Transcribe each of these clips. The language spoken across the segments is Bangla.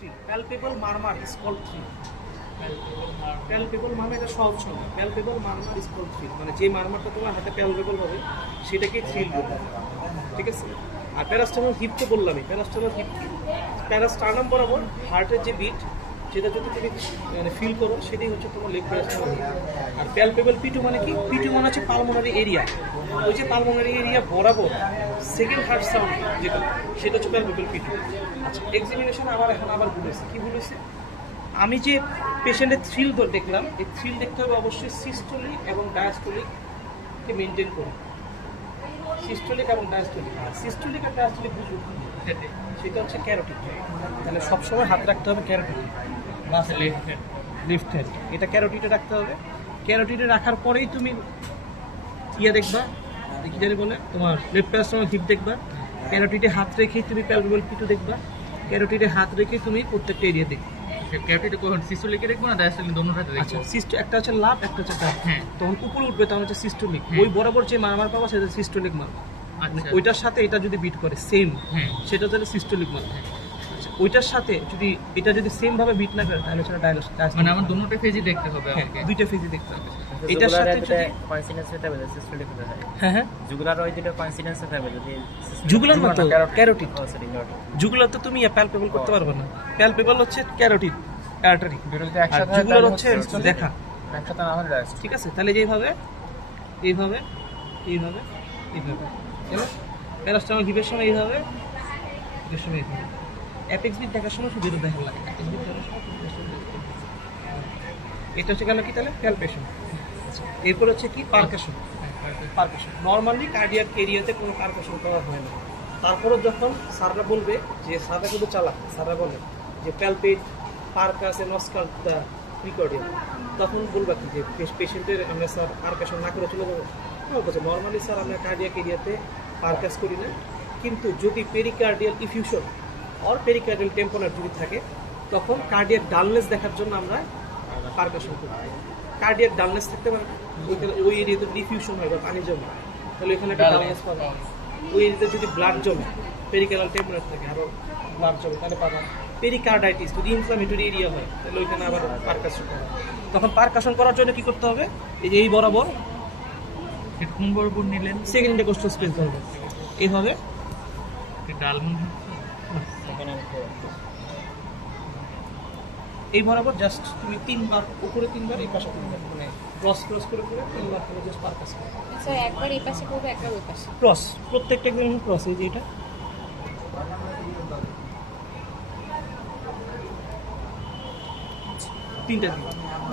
Thrill, palpable murmur is called thrill. Palpable murmur, এটা সহজ শব্দ, palpable murmur is called thrill, মানে যে মারমারটা তোমার হাতে প্যালপেবল হবে সেটাকে থ্রিল বলবে, ঠিক আছে। আর প্যারাস্টার্নাল হিপ তো বললামই, প্যারাস্টার্নাল হিপ কি, প্যারাস্টার্নাম বরাবর হার্টের যে বিট যেটা যদি তুমি মানে ফিল করো সেটাই হচ্ছে তোমার লেগ প্যারাস্টার্নাল হিপ। আর প্যালপেবল পিটু মানে কি, পিটু মানে হচ্ছে পালমোনারি এরিয়া, ওই যে পালমোনারি এরিয়া বরাবর সেকেন্ড হার্ট সাউন্ড যেটা, সেটা হচ্ছে প্যালপেবল পিটু। আচ্ছা, এক্সামিনেশন আবার বলেছে কি বলেছে, আমি যে পেশেন্টের থ্রিল দেখলাম, এই থ্রিল দেখতে হবে অবশ্যই সিস্টোলিক এবং ডায়াস্টোলিককে মেনটেন করে, সিস্টোলিক এবং ডায়াস্টোলিক। সিস্টোলিক আর ডায়াস্টোলিক বুঝবো, সেটা হচ্ছে ক্যারোটিড, তাহলে সবসময় হাত রাখতে হবে ক্যারোটিড, লেফট হ্যান্ড, এটা ক্যারোটিডে রাখতে হবে। ক্যারোটিডে রাখার পরেই তুমি ইয়ে দেখবা, কি জানি বলে, তোমার লেফট প্যারাস্টার্নাল হিপ দেখবা, ক্যারোটিডে হাত রেখেই তুমি প্যালপেবল পিটু দেখবা, ক্যারোটিডে হাত রেখেই তুমি প্রত্যেকটা এরিয়া দেখবা। ক্যাপিটা কোন সিস্টোলিকে দেখবো না ডায়াস্টোলিক দোনোটাতে দেখবো? আচ্ছা, সিস্টো একটা হচ্ছে লাভ, একটা হচ্ছে ডাউন, হ্যাঁ, তখন উপরে উঠবে তখন হচ্ছে সিস্টোলিক, হ্যাঁ। ওই বরাবর যে মারমার পাবা সেটা সিস্টোলিক মার, আচ্ছা ওইটার সাথে এটা যদি বিট করে সেম, হ্যাঁ সেটা তাহলে সিস্টোলিক মার। আচ্ছা, ওইটার সাথে যদি এটা যদি সেম ভাবে বিট না করে তাহলে সেটা ডায়াস্টোলিক, মানে আমার দোনোটা ফেজই দেখতে হবে হ্যাঁ, আমাকে। দুইটা ফেজই দেখতে হবে। এটার সাথে যদি কোইন্সিডেন্স হতে হবে সিস্টোলিক হতে হয়, হ্যাঁ হ্যাঁ, জুগুলার ওই দুটো কোইন্সিডেন্স হতে হবে যদি জুগুলার না তো ক্যারোটিড, সরি নট জুগুলার তো তুমি প্যালপেবল করতে পারবে না, প্যালপেবল হচ্ছে ক্যারোটিড আর্টারি, দুটো যদি আর একসাথে জুগুলার হচ্ছে দেখা, একসাথে না হলে ডায়াস্ট ঠিক আছে। তাহলে যেভাবে এইভাবে এইভাবে এইভাবে, কেন প্যারাস্টার্নাল হিপের সময় এইভাবে, এর সময় এইভাবে, অ্যাপেক্স বিট দেখার সময় শুধু এটা দেখা লাগে, অ্যাপেক্স বিট দেখার সময় শুধু এটা দেখা লাগে। এটা হচ্ছে গেল কি তাহলে প্যালপেশন। আচ্ছা, এরপর হচ্ছে কি পারকাশন। পারকাশন নর্মালি কার্ডিয়াক এরিয়াতে কোনো পারকাশন করা হয় না, তারপরও যখন স্যাররা বলবে যে স্যাররা কিন্তু চালাক, স্যাররা বলে যে প্যালপেট পারকাস এন্ড অস্কাল দ্য প্রিকর্ডিয়াম, তখন বলবা কি যে পেশেন্টের আমরা স্যার পারকাশন না করে চলে যাবো? বলছে নর্মালি স্যার আমরা কার্ডিয়াক এরিয়াতে পারকাস করি না, কিন্তু যদি পেরিকার্ডিয়াল ইফিউশন অর পেরিকার্ডিয়াল টেম্পোনার যদি থাকে তখন কার্ডিয়াক ডালনেস দেখার জন্য আমরা পারকাশন করি। কার্ডিয়াক ডালনেস থাকতে পারে না, ওই এরিয়াতে ডিফিউশন হয় বা পানি জমে, তাহলে এখানে একটা ডালনেস পাবে। ওই এরিয়াতে যদি ব্লাড জমে, পেরিকার্ডিয়াল টেম্পোনার থাকে আরও ব্লাড জমে, তাহলে পাবা। পেরিকার্ডাইটিস যদি ইনফ্লামেটরি এরিয়া হয় তাহলে ওইখানে আবার পারকাশন করা হয়। তখন পারকাশন করার জন্য কি করতে হবে, এই যে এই বরাবর এটা কোন বরাবর নিলেন? সেকেন্ড ইন্টারকোস্টাল স্পেস ধরবে, এইভাবে ডাল মনে হয়। এখানে এই বরাবর জাস্ট তুমি তিনবার, উপরে তিনবার, এই পাশে তিনবার, মানে ক্রস করে তিনবার করে জাস্ট পারকাস করে, স্যার একবার এই পাশে করবো একবার ওই পাশে। ক্রস, প্রত্যেকটা একদম ক্রস, এই যে এটা তিনটা দিন।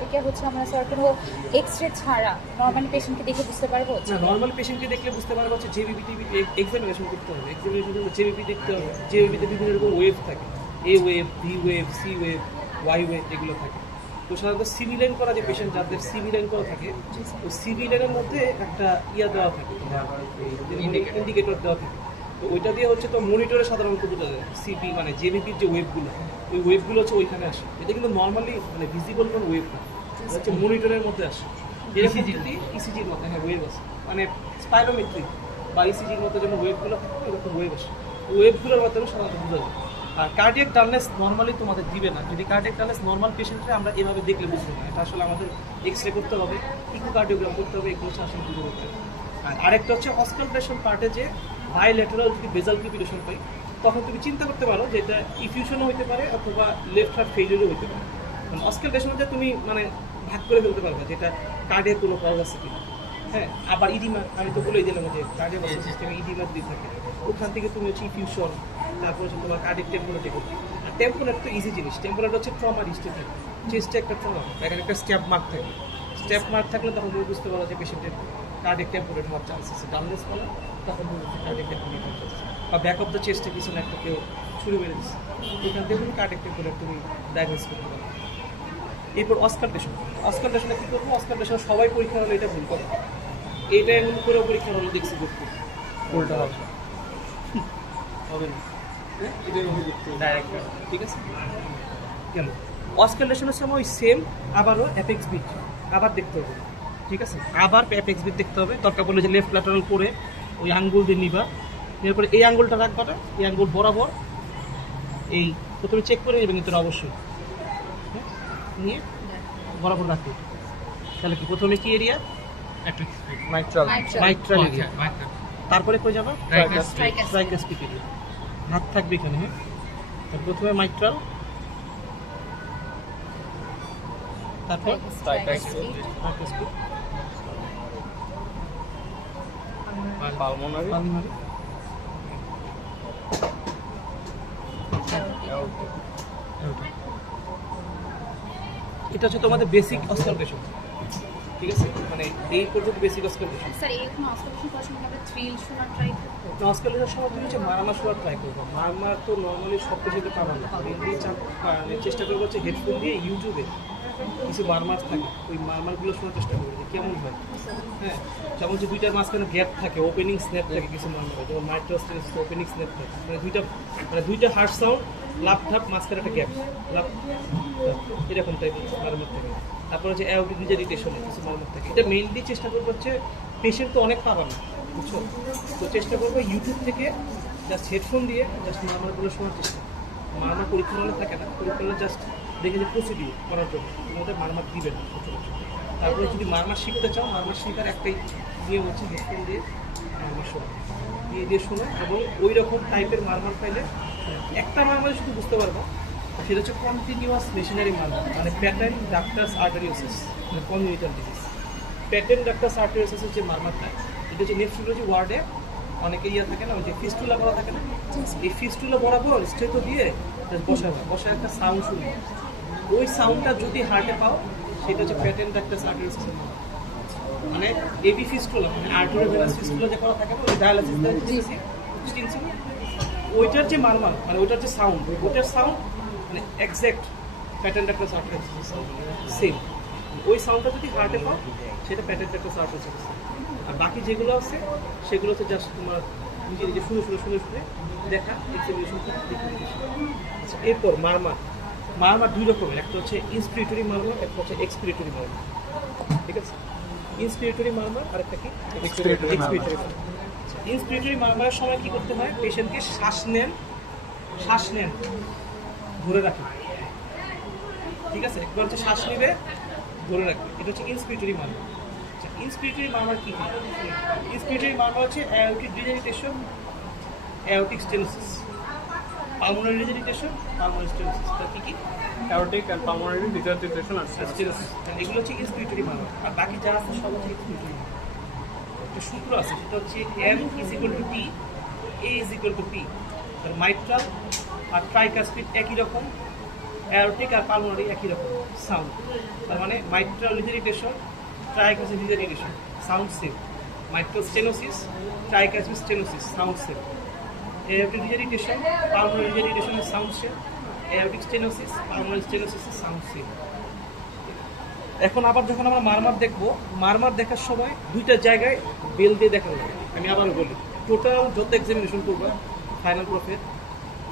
এটা হচ্ছে আমরা স্যার কোনো এক্সরে ছাড়া নর্মালি পেশেন্টকে দেখে বুঝতে পারবো? না, নর্মাল পেশেন্টকে দেখলে বুঝতে পারবো হচ্ছে জেবিপি এক্সামিনেশন করতে হবে, এক্সামিনেশন জেবিপি দেখতে হবে, জেবিপিতে বিভিন্ন রকম ওয়েভ থাকে, a wave, v wave, c wave, y wave, এগুলো থাকে। তো সাধারণত সিভিলাইন করা যে পেশেন্ট যাদের সিভিলাইন করা থাকে, ওই সিভিলাইনের মধ্যে একটা ইয়া দেওয়া থাকে, ইন্ডিকেটর দেওয়া থাকে, তো ওইটা দিয়ে হচ্ছে তো মনিটরে সাধারণত বোঝা যায় সিপি মানে জেবিপির যে ওয়েভগুলো, ওই ওয়েভগুলো হচ্ছে ওইখানে আসে। এটা কিন্তু নর্মালি মানে ভিজিবল কোনো ওয়েভ না, এটা হচ্ছে মনিটরের মধ্যে আসে। ইসিজির মতো, হ্যাঁ ওয়েভ আছে, মানে স্পাইরোমেট্রি বা ইসিজির মতো যেমন ওয়েভগুলো থাকে এরকম ওয়েভ আসে, ওয়েভগুলোর মাধ্যমে সাধারণত বোঝা যায়। আর কার্ডিয়াক ডালনেস নর্মালি তোমাদের দিবে না, যদি কার্ডিয়াক ডালনেস নর্মাল পেশেন্টরা আমরা এভাবে দেখলে বুঝবো না, এটা আসলে আমাদের এক্সরে করতে হবে, ইকোকার্ডিওগ্রাম করতে হবে, এগুলো হচ্ছে আসলে বুঝে করতে হবে। আর আরেকটা হচ্ছে অস্কালটেশন পার্টে যে বাইল্যাটারাল যদি বেজাল ক্রিপিটেশন পাই, তখন তুমি চিন্তা করতে পারো যে এটা ইফিউশনও হতে পারে অথবা লেফট হার্ট ফেইলিয়ারও হতে পারে। মানে অস্কালটেশন হচ্ছে তুমি মানে ভাগ করে ফেলতে পারবে যে এটা কার্ডিয়াক কোনো কজ আছে কিনা। হ্যাঁ, আবার ইডিমা, আমি তো বলেই দিলাম যে কার্ডিয়াক সিস্টেমে ইডিমা দিয়ে থাকে, ওখান থেকে তুমি হচ্ছে ইফিউশন, তারপর হচ্ছে তোমার কার্ডিয়াক টেম্পোনেট করবে। আর টেম্পোনেট তো ইজি জিনিস, টেম্পোনেট হচ্ছে ট্রমা হিস্ট্রি থাকে, চেস্টে একটা ট্রমা, এখানে একটা স্ট্যাপ মার্ক থাকে, স্ট্যাপ মার্ক থাকলে তখন তুমি বুঝতে পারো যে পেশেন্টের কার্ডিয়াক টেম্পোনেট হওয়ার চান্স আছে, ডালনেস বলে তখন তুমি কার্ডিয়াক টেম্পোনেট হওয়ার চান্স আছে। বা ব্যাক অফ দ্য চেস্টে পিছনে একটা কেউ ছুরি মেরে দিচ্ছে, ওইখান থেকে তুমি কার্ডিয়াক টেম্পোনেট তুমি ডায়াগনোস করতে পারো। এরপর অস্কালটেশনে কী করবো, অস্কালটেশন সবাই পরীক্ষা হলে এটা ভুল করে, এটা এমন করে পরীক্ষা হলে দেখছি করতে উল্টা হবে না, হ্যাঁ এটা এমন দেখতে ডাইরেক্ট, ঠিক আছে। কেন অস্কালটেশনের সময় ওই সেম আবারও অ্যাপেক্স বিট আবার দেখতে হবে, ঠিক আছে, আবার অ্যাপেক্স বিট দেখতে হবে। দরকার পড়লে যে লেফট ল্যাটারাল করে ওই আঙ্গুল দিয়ে নিবা, এরপরে এই আঙ্গুলটা রাখবা না, এই আঙ্গুল বরাবর এই প্রথমে চেক করে নেবেন কিন্তু অবশ্যই, হ্যাঁ? নিয়ে বরাবর রাখবে। তাহলে কি প্রথমে কি area? Apex fit mitral mitral area, তারপরে কই যাবো? ট্রাইকাস্পিড ট্রাইকাস্পিড এরিয়া, হাত থাকবে এখানে, হ্যাঁ? তার প্রথমে মাইট্রাল, তারপর ট্রাইকাস্পিড ট্রাইকাস্পিড, পালমোনারি পালমোনারি, এটা হচ্ছে তোমাদের বেসিক অস্কালটেশন, ঠিক আছে? মানে এই পর্যন্ত বেসিক অস্কালটেশন। স্যার এরকম অস্কালেশন করার সময় আমরা থ্রিল শোনার ট্রাই করবো। অস্কালটেশন সময় তুমি হচ্ছে মারমা শোয়ার ট্রাই করবো। মারমা তো নর্মালি সব কিছুতে পাবেন না, এমনি চেষ্টা করবো হচ্ছে হেডফোন দিয়ে ইউটিউবে কিছু মারমার থাকে, ওই মারমারগুলো শোনার চেষ্টা করবো যে কেমন হয়। হ্যাঁ, যেমন যে দুইটার মাঝখানে গ্যাপ থাকে, ওপেনিং স্ন্যাপ থাকে কিছু মারমার, যেমন মাইট্রোস্টেন্স ওপেনিং স্ন্যাপ থাকে, মানে দুইটা হার্ড সাউন্ড, লাভ ধাপ, মাঝখানে একটা গ্যাপ, লাভ এরকম টাইপের মারমার থাকে। তারপরে হচ্ছে অ্যাউডিডিটেশনে কিছু মারমার থাকে। এটা মেইনলি চেষ্টা করবো হচ্ছে, পেশেন্ট তো অনেক পাবা না, বুঝছো? তো চেষ্টা করবো ইউটিউব থেকে জাস্ট হেডফোন দিয়ে জাস্ট মারমারগুলো শোনার চেষ্টা। মারমার পরীক্ষা হলে থাকে না, পরীক্ষা হলে জাস্ট দেখে যে প্রসিডিউর করার জন্য আমাদের মারমার দিবেন না সচরাচর। তারপরে যদি মারমার শিখতে চাও, মারমার শেখার একটাই নিয়ম হচ্ছে হেডফোন দিয়ে মারমার শোনা, দিয়ে শোনো, এবং ওই রকম টাইপের মারমার পাইলে একটা মারমারে শুধু বুঝতে পারবো, সেটা হচ্ছে কন্টিনিউয়াস মেশিনারি মারমার, মানে প্যাটার্ন ডাক্টার্স আর্টারিওসিস, মানে কমিউনিটাল ডিজিজ। প্যাটার্ন ডাক্টার্স আর্টারিওসিসের যে মারমারটা, এটা হচ্ছে নেফ্রোলজি ওয়ার্ডে অনেকে ইয়ে থাকে না, ওই যে ফিস্টুলা বলা থাকে না, এই ফিস্টুলা বরাবর স্টেথো দিয়ে বসায় একটা সাউন্ড শুনবে, ওই সাউন্ডটা যদি হার্টে পাও সেটা হচ্ছে প্যাটার্ন ডাক্টার্স আর্টারিওসিসের মারমার। মানে এবি ফিস্টুলা, মানে আর্টারিওভেনাস ফিস্টুলা যে করা থাকে না, ওই ডায়ালাসিস ওইটার যে মারমার, মানে ওইটার যে সাউন্ড, ওইটার সাউন্ড মানে এক্স্যাক্ট প্যাটার্ন ডাক্টার্স আর্টারিওসিস সেম। ওই সাউন্ডটা যদি হার্টে পাও সেটা প্যাটার্ন ডাক্টার্স আর্টারিওসিস। আর বাকি যেগুলো আছে সেগুলো হচ্ছে জাস্ট তোমার নিজে নিজে শুনে দেখা, এক্সামিনেশন করে দেখে। আচ্ছা, এরপর মারমার দুই রকমের, একটা হচ্ছে ইন্সপিরেটরি মারমার, একটা হচ্ছে এক্সপিরেটরি মারমার, ঠিক আছে? ইন্সপিরেটরি মারমার আর একটা কি এক্সপিরেটরি মারমার। ইন্সপিরেটরি মারমারের সময় কি করতে হয়? পেশেন্টকে শ্বাস নেন ধরে রাখে, ঠিক আছে? একবার হচ্ছে শ্বাস নেবে, ধরে রাখবে, এটা হচ্ছে ইন্সপিরেটরি মারমার। আচ্ছা, ইন্সপিরেটরি মারমার কি? ইন্সপিরেটরি মারমার হচ্ছে aortic regurgitation, aortic stenosis, pulmonary regurgitation, pulmonary stenosis. তার কি অ্যাওরটিক এন্ড পালমোনারি রিজার্ভেশন আছে। স্টেনোসিস, এগুলো হচ্ছে ইন্সপিরেটরি মারমার। আর বাকি যা আছে সব হচ্ছে এক্সপিরেটরি মারমার। একটা সূত্র আছে, সেটা হচ্ছে M = T, A = P। Mitral আর ট্রাইকাস্পিড একই রকম, অ্যাওরটিক আর পালমোনারি একই রকম সাউন্ড। তার মানে mitral regurgitation, tricuspid regurgitation, sound same. Mitral stenosis, tricuspid stenosis, sound same. Aortic regurgitation, pulmonary রিজেনিটেশনের sound same. Aortic stenosis, pulmonary স্টেনোসিসের সাউন্ড সেম। এখন আবার যখন আমরা মারমার দেখবো, মারমার দেখার সময় দুইটা জায়গায় বেল দিয়ে দেখানো লাগে। আমি আবার বলি, টোটাল যত এক্সামিনেশন করবা ফাইনাল প্রফের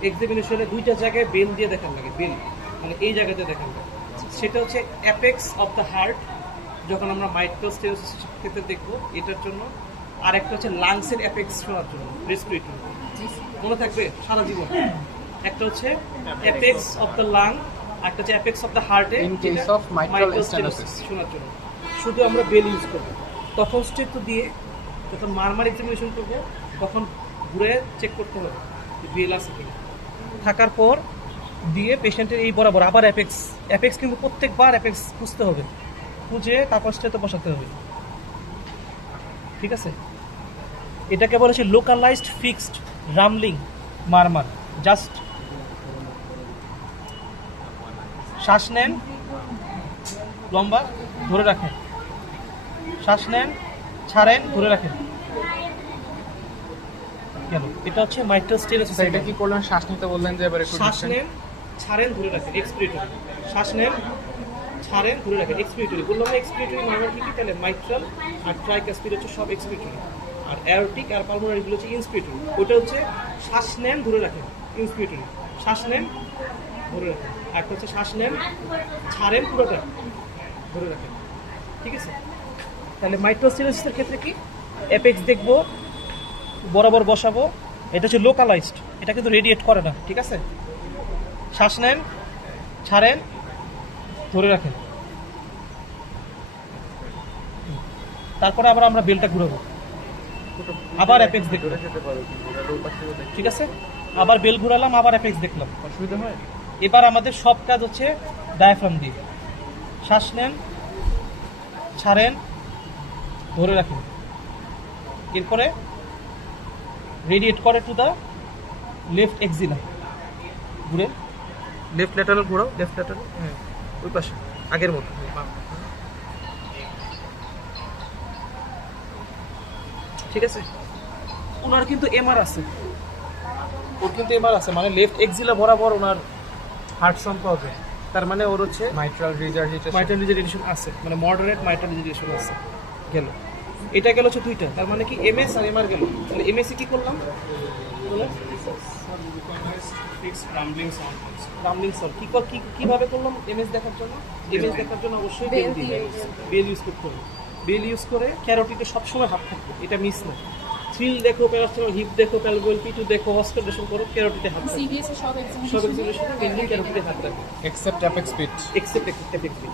এক্সামিনেশনে দুইটা জায়গায় বেল দিয়ে দেখানো লাগে, বেল মানে এই জায়গাতে দেখানো লাগে। সেটা হচ্ছে অ্যাপেক্স অফ দ্য হার্ট, যখন আমরা মাইট্রাল স্টেনোসিসের ক্ষেত্রে দেখবো এটার জন্য। আর একটা হচ্ছে লাংসের অ্যাপেক্স শোনার জন্য, রেসপিরেটরি, মনে থাকবে সারা জীবন। একটা হচ্ছে অ্যাপেক্স অফ দ্য লাং, একটা হচ্ছে অ্যাপেক্স অফ দ্য হার্টে In case of mitral stenosis। শোনার জন্য শুধু আমরা বেল ইউজ করবো। তখন স্টেথো দিয়ে যখন মারমার এক্সামিনেশন করবো তখন ঘুরে চেক করতে হবে যে বেল আছে কিনা। থাকার পর দিয়ে পেশেন্টের এই বরাবর আবার অ্যাপেক্স কিন্তু প্রত্যেকবার অ্যাপেক্স খুঁজতে হবে, খুঁজে তারপর স্টেথো বসাতে হবে, ঠিক আছে? এটাকে বলে হচ্ছে লোকালাইজড ফিক্সড রামলিং মারমার। জাস্ট শ্বাস নেন, লম্বা ধরে রাখেন, শ্বাস নেন, ছাড়েন, ধরে রাখেন, গেল। এটা হচ্ছে মাইট্রাল স্টেনোসিস। এটা কি করলেন? শ্বাস নিতে বললেন যে এবার একটু শ্বাস নেন, ছাড়েন, ধরে রাখেন, এক্সপিরেটরি। শ্বাস নেন, ছাড়েন, ধরে রাখেন, এক্সপিরেটরি। বললাম না এক্সপিরেটরি মারমার কি? তাহলে মাইট্রাল আর ট্রাইকাস্পিড হচ্ছে সব এক্সপিরেটরি, আর অ্যাওরটিক আর পালমোনারি গুলো হচ্ছে ইন্সপিরেটরি। ওটা হচ্ছে শ্বাস নেন, ধরে রাখেন, ইন্সপিরেটরি। শ্বাস নেন, ধরে রাখেন। একটা হচ্ছে শ্বাস নেন, ছাড়েন, পুরোটা ধরে রাখেন, ঠিক আছে? তাহলে মাইট্রাল স্টেনোসিসের ক্ষেত্রে কি? অ্যাপেক্স দেখবো, বরাবর বসাবো, এটা হচ্ছে লোকালাইজড, এটা কিন্তু রেডিয়েট করে না, ঠিক আছে? শ্বাস নেন, ছাড়েন, ধরে রাখেন। তারপরে আবার আমরা বেলটা ঘুরাবো, আবার অ্যাপেক্স দেখবো। ঠিক আছে, আবার বেল ঘুরালাম, আবার অ্যাপেক্স দেখলাম। অসুবিধা হয়? এবার আমাদের সব কাজ হচ্ছে ডায়াফ্রাম দিয়ে। শ্বাস নেন, ছাড়েন, ধরে রাখেন। এরপরে রেডিয়েট করে টু দ্য লেফট এক্সিলা। ঘুরে লেফট ল্যাটারাল ঘোরাও, লেফট ল্যাটারাল, হ্যাঁ ওই পাশে আগের মতো। ঠিক আছে, ওনার কিন্তু এমআর আছে, ওর কিন্তু এমআর আছে, মানে লেফট এক্সিলা বরাবর ওনার হার্ট সাউন্ড পাওয়া যায়। তার মানে ওর হচ্ছে মাইট্রাল রিজার্জিটেশন। মাইট্রাল রিজার্ভেশন আছে, মানে মডারেট মাইট্রাল রিজার্ভেশন আছে। গেল, এটা গেল হচ্ছে দুইটা। তার মানে কি এমএস আর এমআর গেল। তাহলে এমএস কি করলাম? রামলিং সাউন্ড কিভাবে করলাম? এমএস দেখার জন্য, এমএস দেখার জন্য অবশ্যই বেল দিয়ে বেল ইউজ করতে হবে। বেল ইউজ করে ক্যারোটিতে সবসময় হাত থাকবে, এটা মিস না। থ্রিল দেখো, প্যারাস্টামাল, হিপ দেখো, প্যালভোল, পিটু দেখো, অস্কারডেশন করো, ক্যারোটিতে হাত থাকবে। সিবিএস এর সব সব এক্সামিনেশন এক্সিবিশনে মেইনলি ক্যারোটিতে হাত রাখবে। এক্সেপ্ট অ্যাপেক্স পিট। এক্সেপ্ট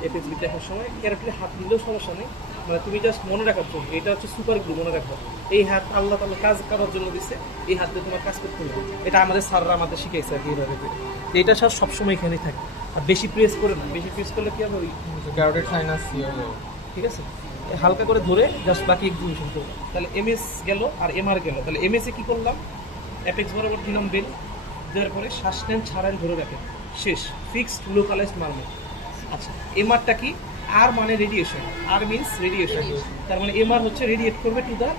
এপেক্স বি দেখার সময় ক্যারোটিতে হাত দিলেও সমস্যা নেই। মানে তুমি জাস্ট মনে রাখার জন্য, এটা হচ্ছে সুপার গ্লু, মনে রাখবো। এই হাত আল্লাহ তাআলা কাজ করার জন্য দিচ্ছে, এই হাত দিয়ে তোমার কাজ করতে হবে। এটা আমাদের স্যাররা আমাদের শিখাইছে আর কি এইভাবে করে। তো এটা সব সবসময় এখানেই থাকে। আর বেশি প্রেস করে না, বেশি প্রেস করলে কি হবে? ক্যারোটিড সাইনাস ঠিক আছে, হালকা করে ধরে জাস্ট বাকি এক্সিবিশন করবো। তাহলে এমএস গেল আর এমআর গেল। তাহলে এমএস এ কি করলাম? অ্যাপেক্স বরাবর দিলাম বেল, দেওয়ার পরে শ্বাস নেন, ছাড়েন, ধরে রাখেন, শেষ। Fixed localised murmur. আচ্ছা, এমআরটা কি? আর মানে রেডিয়েশন, আর মিনস রেডিয়েশন। তার মানে এমআর হচ্ছে রেডিয়েট করবে টু দ্য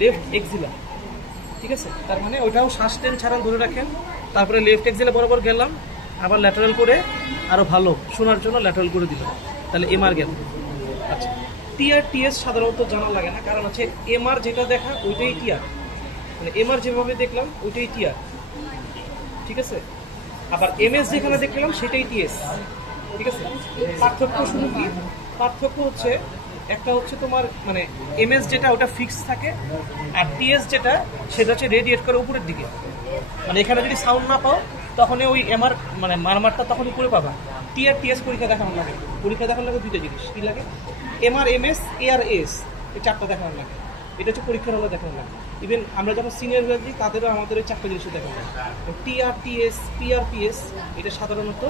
লেফট এক্সিলা। ঠিক আছে, তার মানে ওইটাও শ্বাস নেন, ছাড়েন, ধরে রাখেন। তারপরে লেফট এক্সিলা বরাবর গেলাম, আবার ল্যাটারাল করে আরও ভালো শোনার জন্য ল্যাটারাল করে দিলাম। তাহলে এমআর গেল। আচ্ছা, টিআর টিএস সাধারণত জানা লাগে না, কারণ হচ্ছে এমআর যেটা দেখা ওইটাই টিআর, মানে এমআর যেভাবে দেখলাম ওইটাই টিআর। ঠিক আছে, আবার এমএস যেখানে দেখলাম সেটাই টিএস। ঠিক আছে, পার্থক্য শুধু কি? পার্থক্য হচ্ছে একটা হচ্ছে তোমার মানে এমএস যেটা ওটা ফিক্স থাকে, আর টিএস যেটা সেটা হচ্ছে রেডিয়েট করে উপরের দিকে। মানে এখানে যদি সাউন্ড না পাও তখনই ওই এমআর মানে মারমারটা তখন উপরে পাবা। টিআর টিএস পরীক্ষা দেখানো লাগে। পরীক্ষা দেখানো লাগে দুইটা জিনিস, কি লাগে? এমআর এমএস এআর এস, এই চারটা দেখানো লাগে। এটা হচ্ছে পরীক্ষার হলে দেখানো লাগে। ইভেন আমরা যখন সিনিয়র হয়ে যাই তাদেরও আমাদের ওই চারটা জিনিস দেখানো লাগে। টিআর টিএস পিআর পিএস এটা সাধারণত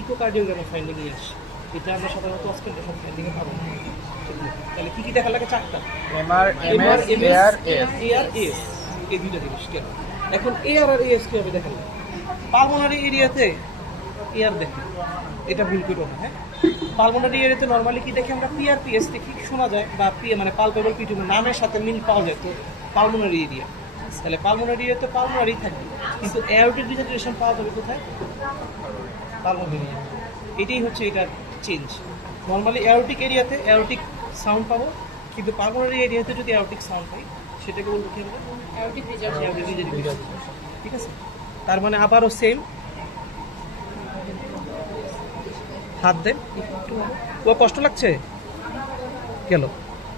ইকোকার্ডিওগ্রামের ফাইন্ডিং এ আসে। এটা আমরা সাধারণত অস্কারডেশন ফাইন্ডিংয়ে পাবো না। তাহলে কি কি দেখা লাগে? চারটা, MR MR MS MS AR S. AR S, এই দুইটা জিনিস। কেন এখন এআর আর এস কিভাবে দেখা যায়? পালমোনারি এরিয়াতে এআর দেখে, এটা ভুল করো না। হ্যাঁ, পালমোনারি এরিয়াতে নর্মালি কি দেখি আমরা? পিআরপিএস দেখি, শোনা যায়, বা মানে পালপেবল পিটু নামের সাথে মিল পাওয়া যায়। তো পালমোনারি এরিয়া, তাহলে পালমোনারি এরিয়াতে পালমোনারি থাকবে, কিন্তু এয়ারটিক ডিহাইড্রেশন পাওয়া যাবে কোথায়? Pulmonary area. এটাই হচ্ছে এটার চেঞ্জ। নর্মালি এয়ারটিক এরিয়াতে এয়ারটিক সাউন্ড পাবো, কিন্তু পালমোনারি এরিয়াতে যদি এয়ারটিক সাউন্ড পাই সেটাকে বলবো কি হবে? Aortic reserve. ঠিক আছে, তার মানে আবারও সেম, হাত দেন। ও কষ্ট লাগছে, গেল।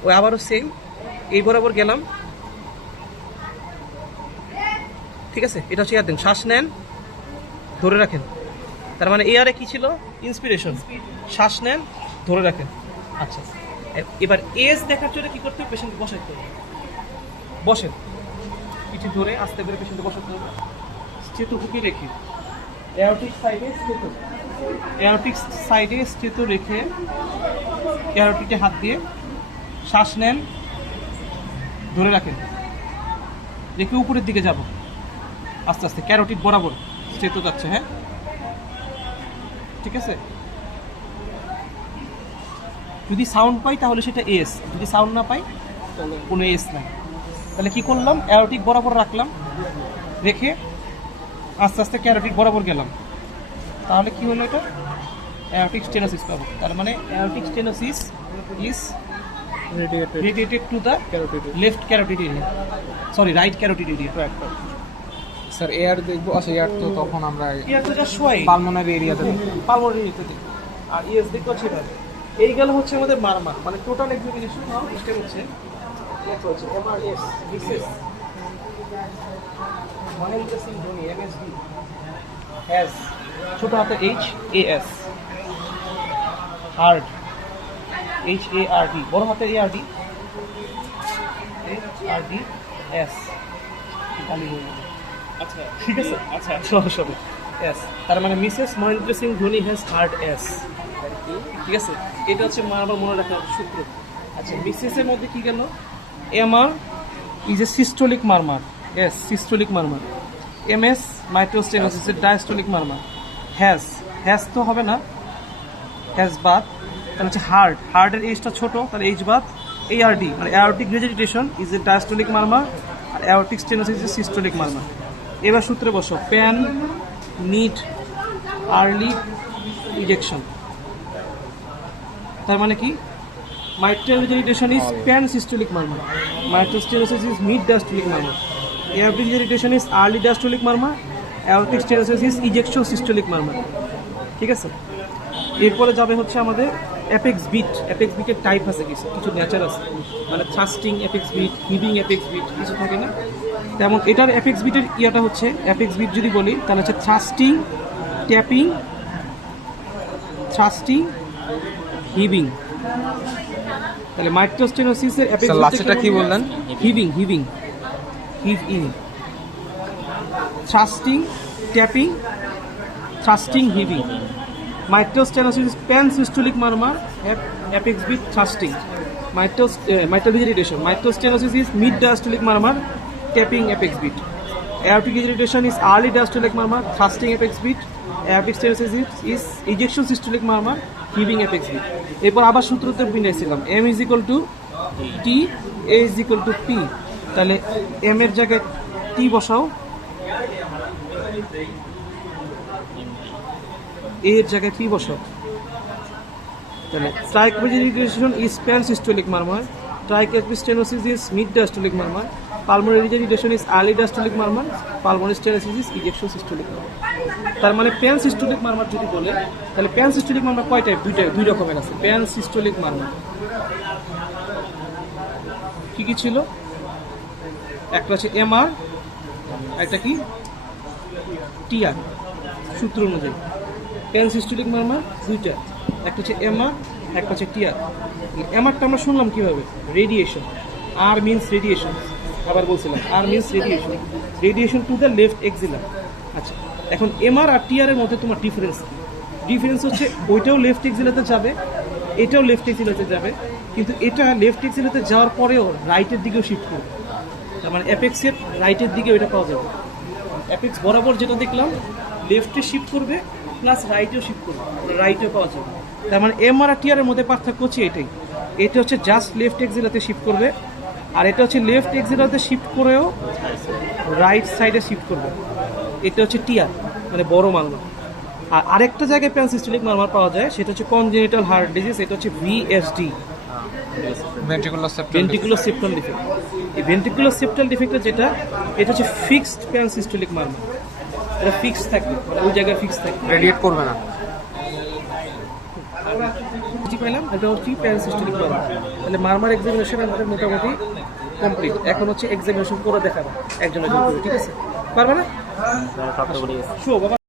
ও আবারও সেম, এই বরাবর গেলাম। ঠিক আছে, এটা হচ্ছে এয়ার দেন, শ্বাস নেন, ধরে রাখেন। তার মানে এয়ারে কি ছিল? ইন্সপিরেশন। শ্বাস নেন, ধরে রাখেন। আচ্ছা, এবার এজ দেখার জন্য কি করতে হবে? পেশেন্টকে বসাইতে হবে। বসেন, কিছু ধরে আস্তে করে পেশেন্টকে বসাতে হবে। স্টেথোস্কোপি রেখে এয়ারটিক সাইডে স্টেথো রেখে ক্যারোটিডে হাত দিয়ে শ্বাস নেন, ধরে রাখেন, রেখে উপরের দিকে যাব আস্তে আস্তে, ক্যারোটিড বরাবর স্টেথো যাচ্ছে। হ্যাঁ, ঠিক আছে। যদি সাউন্ড পাই তাহলে সেটা এস, যদি সাউন্ড না পাই কোনো এস নাই। তাহলে কি করলাম? অ্যারোটিক বরাবর রাখলাম, রেখে আস্তে আস্তে ক্যারোটিক বরাবর গেলাম। তাহলে কি হলো? এটা অ্যারোটিক স্টেনোসিস পাবো। তার মানে aortic stenosis is radiated to the left carotid area, sorry right carotid area. Sir এয়ার দেখবো। আচ্ছা, এয়ার তো তখন আমরা এয়ার তো জাস্ট শোয়াই পালমোনারি এরিয়াতে পালমোনারি এরিয়াতে দেখি, আর ইএস দেখো সেভাবে। এই গেল হচ্ছে আমাদের মারমার, মানে টোটাল এক্সামিনেশন সিস্টেম হচ্ছে এমআরএস ভিসেস মানে এটা সিম্পনি এমএসডি হ্যাজ ছোট হাতে H A S, hard, H A R D, বড় হাতে এ আর ডি, আর ডি এস, আচ্ছা ঠিক আছে, আচ্ছা সরি এস, তার মানে Mrs Mahendra Singh Dhoni has hard S, ঠিক আছে। এটা হচ্ছে আবার মনে রাখার সূত্র। আচ্ছা মিসেসের মধ্যে কি গেল, MR is a systolic murmur, S systolic murmur, MS microstenosis এর ডায়াস্টোলিক মারমার, হ্যাজ তো হবে না, হ্যাজ বাদ, তাহলে হচ্ছে হার্ড, হার্ডের এইচটা ছোট, তাহলে এইচ বাদ, এআরডি মানে aortic regurgitation is a diastolic murmur, আর aortic stenosis is a systolic murmur. এবার সূত্রে বসো, প্যান নিড আর্লি ইজেকশন, তার মানে কি mitral regurgitation is pan-systolic murmur, mitral stenosis is mid-diastolic murmur, aortic regurgitation is early diastolic murmur, aortic stenosis is ejection systolic murmur, ঠিক আছে। এরপরে যাবে হচ্ছে আমাদের অ্যাপেক্স বিট, অ্যাপেক্স বিটের টাইপ আছে কিছু কিছু নেচার আছে, মানে থ্রাস্টিং অ্যাপেক্স বিট, হিভিং অ্যাপেক্স বিট কিছু থাকে না, তেমন এটার অ্যাপেক্স বিটের ইয়াটা হচ্ছে, অ্যাপেক্স বিট যদি বলি তাহলে হচ্ছে থ্রাস্টিং, ট্যাপিং, থ্রাস্টিং, হিভিং। তাহলে মাইক্রোস্টেনোসিসের অ্যাপেক্স লাস্টটা কি বললেন? Heaving, heave in, thrusting, tapping, thrusting, heaving. Microstenosis pan systolic murmur, apex beat thrusting, mitral regurgitation, microstenosis is mid diastolic murmur, tapping apex beat, aortic regurgitation is early diastolic murmur, thrusting apex beat, aortic stenosis is ejection systolic murmur, heaving apex beat। এরপর আবার সূত্রতে বিন্যাসছিলাম, m is equal to t, a is equal to p, তাহলে m এর জায়গায় t বসাও, a এর জায়গায় p বসাও, তাহলে tricuspid regurgitation is pan-systolic murmur, tricuspid stenosis is mid-diastolic murmur, pulmonary regurgitation is early diastolic murmur, pulmonary stenosis is ejection systolic murmur। তার মানে pan-systolic murmur যদি বলে তাহলে pan-systolic murmur কয় টাইপ? দুই রকমের আছে pan-systolic murmur। কি কি ছিল? একটা হচ্ছে এমআর, একটা কি টিআর। সূত্র অনুযায়ী pan-systolic murmur দুইটা, একটা হচ্ছে এমআর, একটা হচ্ছে টিআর। এমআরটা আমরা শুনলাম কিভাবে, রেডিয়েশন, আর মিনস রেডিয়েশন, আবার বলছিলাম আর means radiation, radiation to the left axilla. আচ্ছা এখন এমআর আর টিআর এর মধ্যে তোমার ডিফারেন্স হচ্ছে ওইটাও লেফট এক্সিলাতে যাবে, এটাও লেফট এক্সিলাতে যাবে, কিন্তু এটা লেফট এক্সিলাতে যাওয়ার পরেও রাইটের দিকেও শিফট করবে, তার মানে অ্যাপেক্সের রাইটের দিকে ওইটা পাওয়া যাবে। অ্যাপেক্স বরাবর যেটা দেখলাম লেফটে শিফট করবে প্লাস রাইটেও শিফট করবে, রাইটেও পাওয়া যাবে। তার মানে এমআর আর টিআর এর মধ্যে পার্থক্য হচ্ছে এটাই, এটা হচ্ছে জাস্ট লেফট এক্সিলাতে শিফট করবে, আর এটা হচ্ছে লেফট এক্সিলাতে শিফট করেও রাইট সাইডে শিফট করবে, এটা হচ্ছে টিআর মানে বড় মারমার। আর আরেকটা জায়গায় প্যানসিস্টোলিক মারমার পাওয়া যায়, সেটা হচ্ছে কনজেনিটাল হার্ট ডিজিজ, এটা হচ্ছে ভিএসডি, ভেন্ট্রিকুলার সেপ্টাল ডিফেক্ট। এই ভেন্ট্রিকুলার সেপ্টাল ডিফেক্টটা যেটা, এটা হচ্ছে ফিক্সড প্যানসিস্টোলিক মারমার, এটা ফিক্স থাকবে, মানে ওই জায়গায় ফিক্স থাকবে, রেডিয়েট করবে না। বুঝি পাইলাম, এটা হচ্ছে প্যানসিস্টোলিক মারমার। তাহলে মারমার এক্সামিনেশন আমাদের মোটামুটি কমপ্লিট। এখন হচ্ছে এক্সামিনেশন করে দেখাবো একজন একজন করে, ঠিক আছে? পারবে না?